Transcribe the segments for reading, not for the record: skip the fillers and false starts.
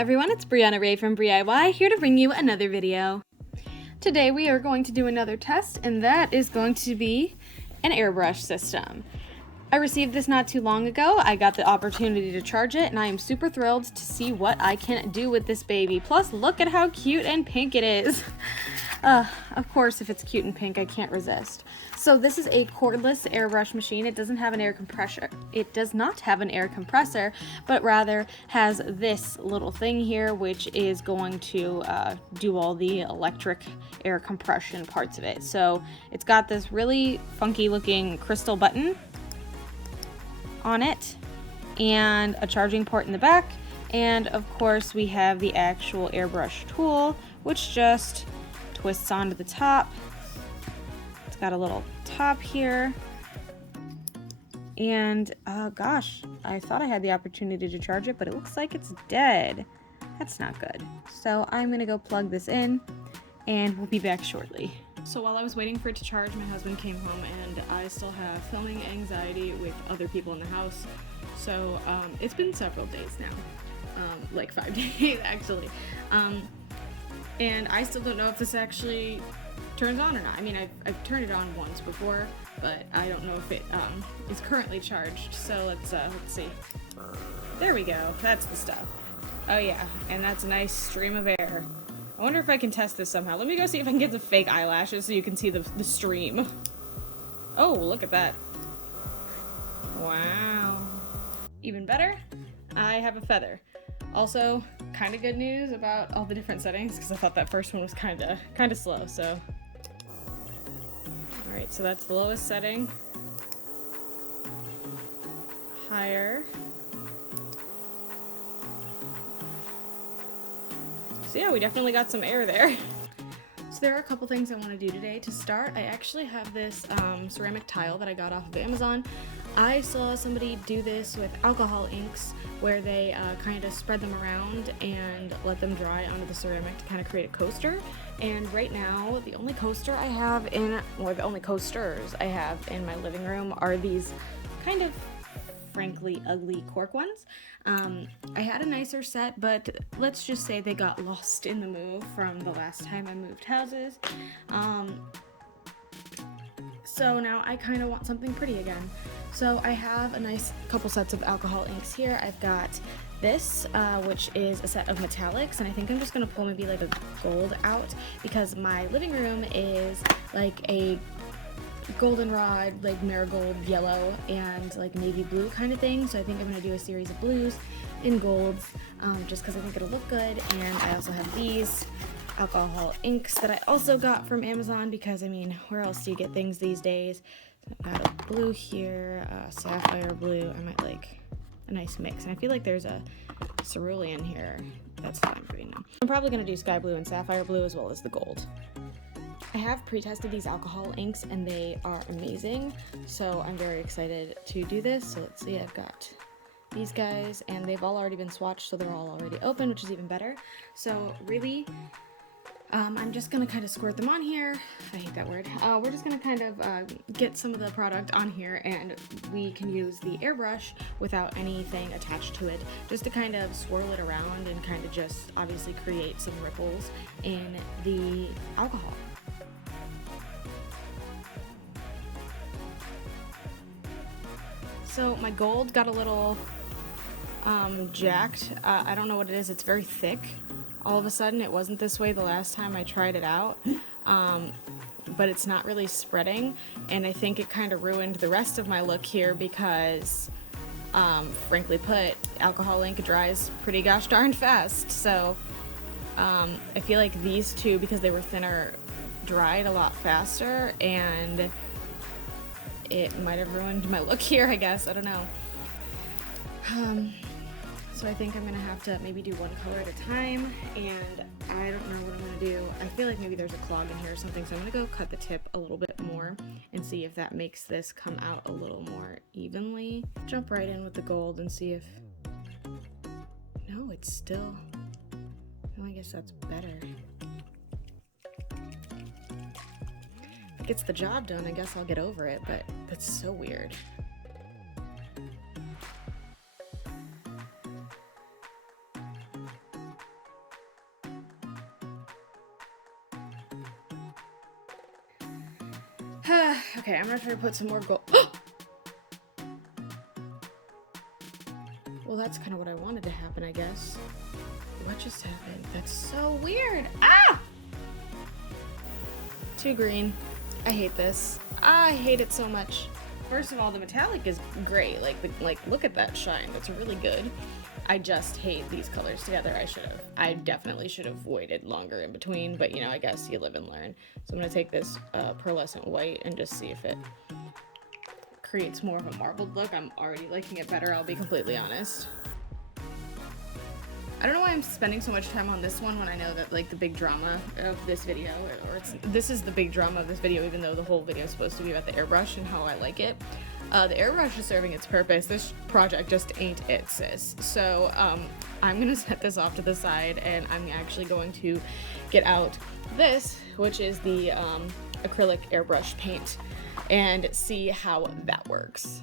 everyone, it's Brianna Ray from BriIY here to bring you another video. Today we are going to do another test, and that is going to be an airbrush system. I received this not too long ago. I got the opportunity to charge it, and I am super thrilled to see what I can do with this baby. Plus, look at how cute and pink it is. Of course, if it's cute and pink, I can't resist. So this is a cordless airbrush machine. It doesn't have an air compressor. It does not have an air compressor, but rather has this little thing here, which is going to do all the electric air compression parts of it. So it's got this really funky looking crystal button on it and a charging port in the back. And of course we have the actual airbrush tool, which just twists onto the top. It's got a little top here. And gosh, I thought I had the opportunity to charge it, but it looks like it's dead. That's not good. So I'm gonna go plug this in and we'll be back shortly. So while I was waiting for it to charge, my husband came home and I still have filming anxiety with other people in the house. So it's been several days now, like 5 days actually. And I still don't know if this actually turns on or not. I mean, I've turned it on once before, but I don't know if it is currently charged. So let's see. There we go. That's the stuff. Oh yeah, and that's a nice stream of air. I wonder if I can test this somehow. Let me go see if I can get the fake eyelashes so you can see the stream. Oh, look at that. Wow. Even better, I have a feather. Also, kind of good news about all the different settings, because I thought that first one was kind of slow, so. Alright, so that's the lowest setting. Higher. So yeah, we definitely got some air there. So there are a couple things I want to do today. To start, I actually have this ceramic tile that I got off of Amazon. I saw somebody do this with alcohol inks where they kind of spread them around and let them dry onto the ceramic to kind of create a coaster. And right now, the only coaster I have the only coasters I have in my living room are these kind of frankly ugly cork ones. I had a nicer set, but let's just say they got lost in the move from the last time I moved houses. So now I kind of want something pretty again. So I have a nice couple sets of alcohol inks here. I've got this, which is a set of metallics, and I think I'm just gonna pull maybe like a gold out because my living room is like a goldenrod, like marigold yellow and like navy blue kind of thing. So I think I'm gonna do a series of blues and golds, just because I think it'll look good. And I also have these alcohol inks that I also got from Amazon because I mean, where else do you get things these days? So I've got a blue here, sapphire blue. I might like a nice mix, and I feel like there's a cerulean here. That's fine green. I'm probably gonna do sky blue and sapphire blue as well as the gold. I have pre-tested these alcohol inks and they are amazing, so I'm very excited to do this. So let's see, I've got these guys and they've all already been swatched, so they're all already open, which is even better. So really, I'm just gonna kind of squirt them on here. I hate that word. We're just gonna kind of get some of the product on here, and we can use the airbrush without anything attached to it, just to kind of swirl it around and kind of just obviously create some ripples in the alcohol. So my gold got a little jacked. I don't know what it is. It's very thick. All of a sudden, it wasn't this way the last time I tried it out, but it's not really spreading, and I think it kind of ruined the rest of my look here because, frankly put, alcohol ink dries pretty gosh darn fast. So I feel like these two, because they were thinner, dried a lot faster, and it might have ruined my look here, I guess. I don't know. So I think I'm gonna have to maybe do one color at a time, and I don't know what I'm gonna do. I feel like maybe there's a clog in here or something, so I'm gonna go cut the tip a little bit more and see if that makes this come out a little more evenly. Jump right in with the gold and see if... No, it's still... Oh, I guess that's better. If it gets the job done, I guess I'll get over it, but that's so weird. Okay, I'm gonna try to put some more gold. Well, that's kind of what I wanted to happen, I guess. What just happened? That's so weird. Ah! Too green. I hate this. I hate it so much. First of all, the metallic is great. Like look at that shine. That's really good. I just hate these colors together. I definitely should have waited longer in between, but you know, I guess you live and learn. So I'm gonna take this pearlescent white and just see if it creates more of a marbled look. I'm already liking it better, I'll be completely honest. I don't know why I'm spending so much time on this one when I know that like the big drama of this video, this is the big drama of this video, even though the whole video is supposed to be about the airbrush and how I like it. The airbrush is serving its purpose. This project just ain't it, sis. So I'm gonna set this off to the side and I'm actually going to get out this, which is the acrylic airbrush paint, and see how that works.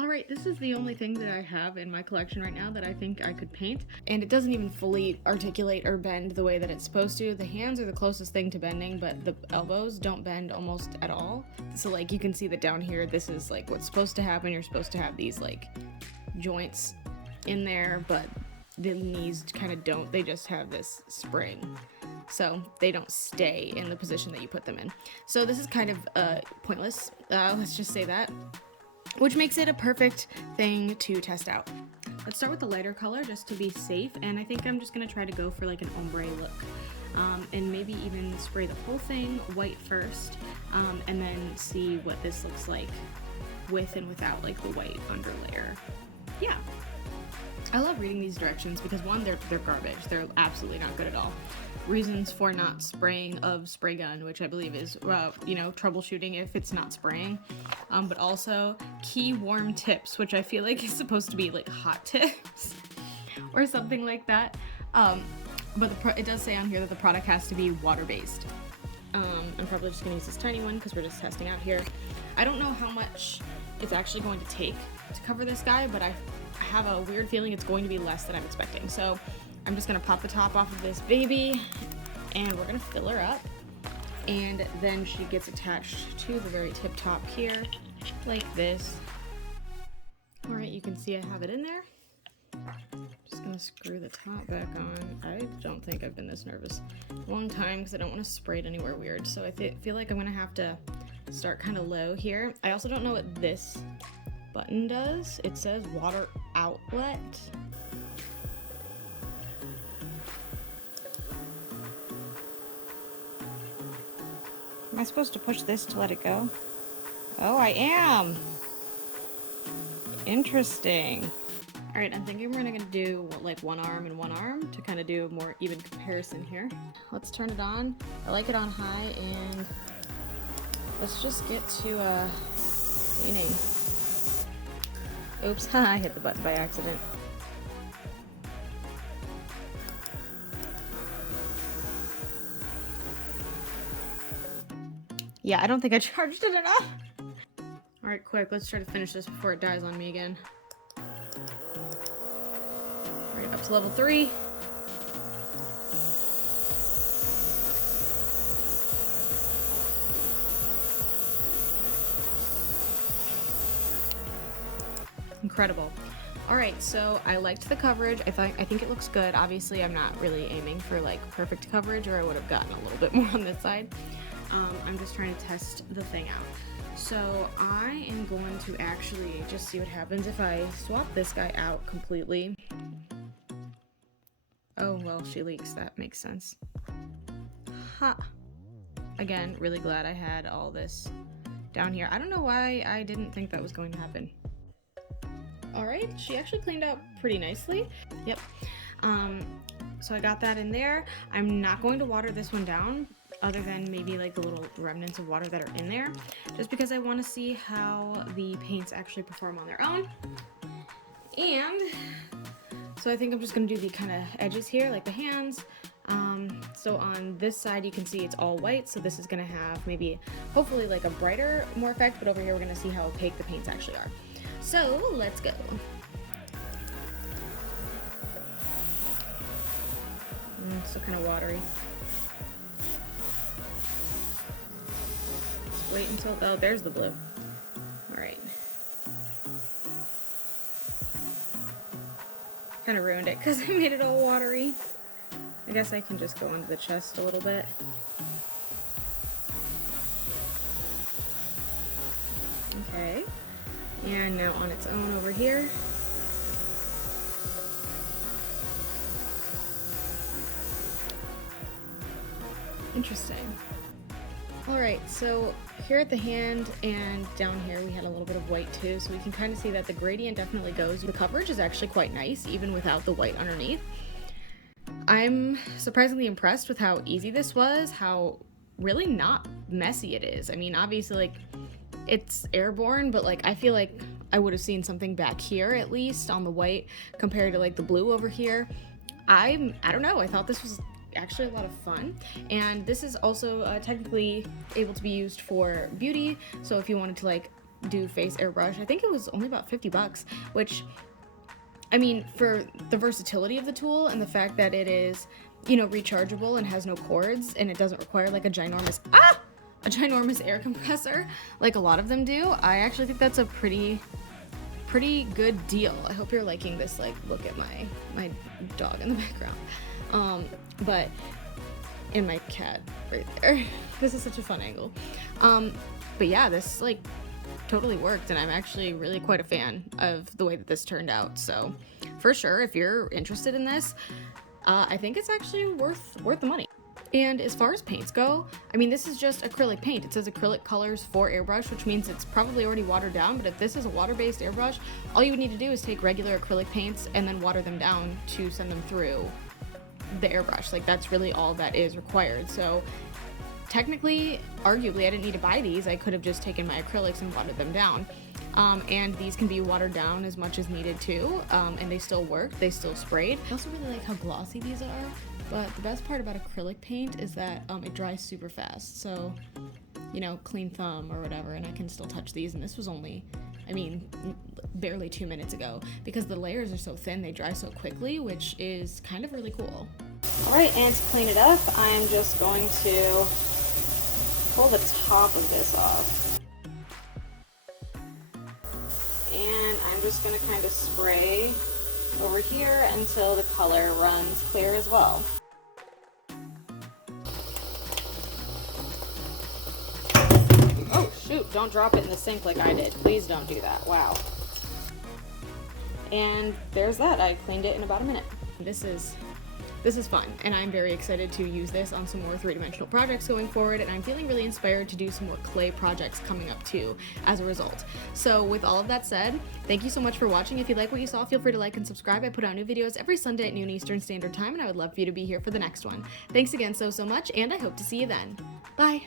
Alright, this is the only thing that I have in my collection right now that I think I could paint, and it doesn't even fully articulate or bend the way that it's supposed to. The hands are the closest thing to bending, but the elbows don't bend almost at all. So like you can see that down here, this is like what's supposed to happen. You're supposed to have these like joints in there, but the knees kind of don't. They just have this spring. So they don't stay in the position that you put them in. So this is kind of pointless, let's just say that. Which makes it a perfect thing to test out. Let's start with the lighter color just to be safe, and I think I'm just gonna try to go for like an ombre look. And maybe even spray the whole thing white first, and then see what this looks like with and without like the white underlayer. Yeah. I love reading these directions because one, they're garbage. They're absolutely not good at all. Reasons for not spraying of spray gun, which I believe is, you know, troubleshooting if it's not spraying. But also key warm tips, which I feel like is supposed to be like hot tips or something like that. But it does say on here that the product has to be water-based. I'm probably just gonna use this tiny one because we're just testing out here. I don't know how much it's actually going to take to cover this guy, but I have a weird feeling it's going to be less than I'm expecting. So I'm just gonna pop the top off of this baby and we're gonna fill her up, and then she gets attached to the very tip top here like this. All right, you can see I have it in there. Just gonna screw the top back on. I don't think I've been this nervous a long time because I don't want to spray it anywhere weird. So I feel like I'm gonna have to start kind of low here. I also don't know what this button does. It says water outlet. Am I supposed to push this to let it go? Oh, I am! Interesting. Alright, I'm thinking we're gonna do like one arm and one arm to kind of do a more even comparison here. Let's turn it on. I like it on high, and let's just get to cleaning. Oops, I hit the button by accident. Yeah, I don't think I charged it enough. All right, quick, let's try to finish this before it dies on me again. All right, up to level 3. Incredible. All right, so I liked the coverage. I think it looks good. Obviously, I'm not really aiming for like perfect coverage, or I would have gotten a little bit more on this side. I'm just trying to test the thing out. So I am going to actually just see what happens if I swap this guy out completely. Oh, well, she leaks. That makes sense. Ha! Again, really glad I had all this down here. I don't know why I didn't think that was going to happen. All right, she actually cleaned out pretty nicely. Yep. So I got that in there. I'm not going to water this one down, other than maybe like the little remnants of water that are in there, just because I want to see how the paints actually perform on their own. And so I think I'm just going to do the kind of edges here, like the hands. So on this side you can see it's all white, so this is going to have maybe, hopefully like a brighter, more effect, but over here we're going to see how opaque the paints actually are. So let's go. Still kind of watery. wait until, oh, there's the blue. All right. Kind of ruined it because I made it all watery. I guess I can just go into the chest a little bit. Okay. And now on its own over here. Interesting. Alright, so here at the hand and down here we had a little bit of white too, so we can kind of see that the gradient definitely goes. The coverage is actually quite nice, even without the white underneath. I'm surprisingly impressed with how easy this was, how really not messy it is. I mean, obviously, like, it's airborne, but like I feel like I would have seen something back here at least on the white compared to like the blue over here. I don't know, I thought this was actually a lot of fun, and this is also technically able to be used for beauty, so if you wanted to like do face airbrush, I think it was only about 50 bucks, which, I mean, for the versatility of the tool and the fact that it is, you know, rechargeable and has no cords and it doesn't require like a ginormous air compressor like a lot of them do, I actually think that's a pretty good deal. I hope you're liking this, like, look at my dog in the background. But and my cat right there. This is such a fun angle. But yeah, this like totally worked, and I'm actually really quite a fan of the way that this turned out. So for sure, if you're interested in this, I think it's actually worth the money. And as far as paints go, I mean, this is just acrylic paint. It says acrylic colors for airbrush, which means it's probably already watered down, but if this is a water-based airbrush, all you would need to do is take regular acrylic paints and then water them down to send them through the airbrush. Like, that's really all that is required. So technically, arguably, I didn't need to buy these. I could have just taken my acrylics and watered them down. And these can be watered down as much as needed too, and they still work, they still sprayed. I also really like how glossy these are, but the best part about acrylic paint is that it dries super fast. So, you know, clean thumb or whatever, and I can still touch these, and this was only, I mean, barely 2 minutes ago, because the layers are so thin, they dry so quickly, which is kind of really cool. Alright, and to clean it up, I'm just going to pull the top of this off. And I'm just going to kind of spray over here until the color runs clear as well. Oh shoot, don't drop it in the sink like I did. Please don't do that. Wow. And there's that. I cleaned it in about a minute. This is fun, and I'm very excited to use this on some more three-dimensional projects going forward, and I'm feeling really inspired to do some more clay projects coming up too as a result. So with all of that said, thank you so much for watching. If you like what you saw, feel free to like and subscribe. I put out new videos every Sunday at noon Eastern Standard Time, and I would love for you to be here for the next one. Thanks again so much, and I hope to see you then. Bye!